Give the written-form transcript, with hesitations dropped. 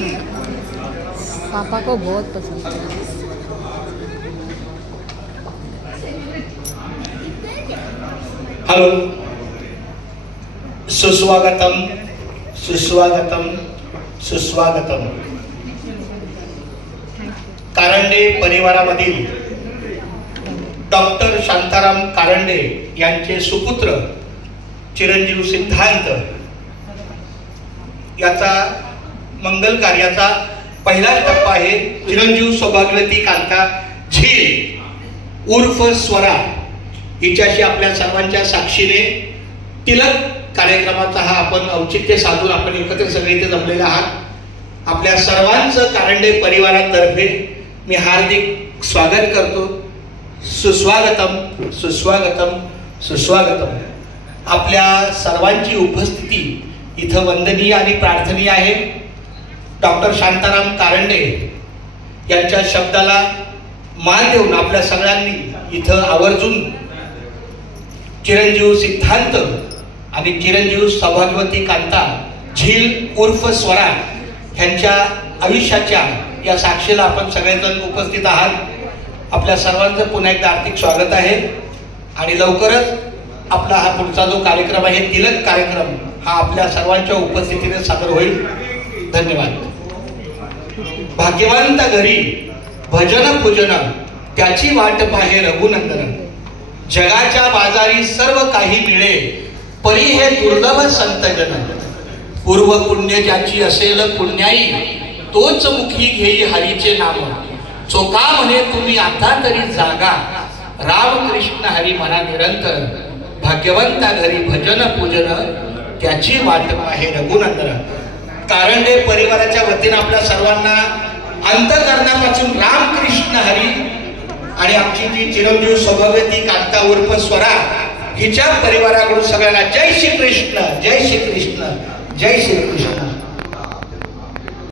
पापा को बहुत पसंद है। हेलो, सुस्वागतम सुस्वागतम सुस्वागतम। कारंडे परिवारामधील डॉक्टर शांताराम कारंडे यांचे सुपुत्र चिरंजीव सिद्धांत याचा मंगल कार्याचा पहिला टप्पा आहे। चिरंजीव सौभाग्यवती कांता झील उर्फ स्वरा हिच्याशी आपल्या सर्वांच्या साक्षीने तिलक कार्यक्रमाचा हा आपण औचित्य साधून आपण एकत्र सगळे इथे जमलेले आहात। आपल्या सर्वांचं कारंडे परिवारातर्फे मी हार्दिक स्वागत करतो। सुस्वागतम सुस्वागतम सुस्वागतम। आपल्या सर्वांची उपस्थिती इथं वंदनीय आणि प्रार्थनीय आहे। डॉक्टर शांताराम कारंडे यांच्या शब्दाला मान देऊन आपल्या सगळ्यांनी इथं आवर्जून चिरंजीव सिद्धांत आणि चिरंजीव सौभाग्यवती कांता झील उर्फ स्वरा यांच्या आयुष्याच्या या साक्षीला आपण सगळेजण उपस्थित आहात। आपल्या सर्वांचं पुन्हा एकदा हार्दिक स्वागत आहे आणि लवकरच आपला हा पुढचा जो कार्यक्रम आहे तिलक कार्यक्रम हा आपल्या सर्वांच्या उपस्थितीने सादर होईल। धन्यवाद। भाग्यवंत घरी भजन पूजन त्याची वाट पाहे रघुनंदन। जगाच्या बाजारी सर्व काही मिळे परी हे दुर्लभ संतजन। पूर्व पुण्य ज्याची असेल पुण्याई तोच मुखी घेई हरीचे नाम। चोका म्हणे तुम्ही आता तरी जागा राम कृष्ण हरी मना निरंतर। भाग्यवंता घरी भजन पूजन त्याची वाट पाहे रघुनंदन। कारंडे परिवाराच्या वतीने आपल्या सर्वांना अंतःकरणापासून राम कृष्ण हरी आणि आमची जी चिरंजीव सौभाग्यवती कांता उर्फ स्वरा हिच्या परिवाराकडून सगळ्यांना जय श्री कृष्ण जय श्री कृष्ण जय श्री कृष्ण।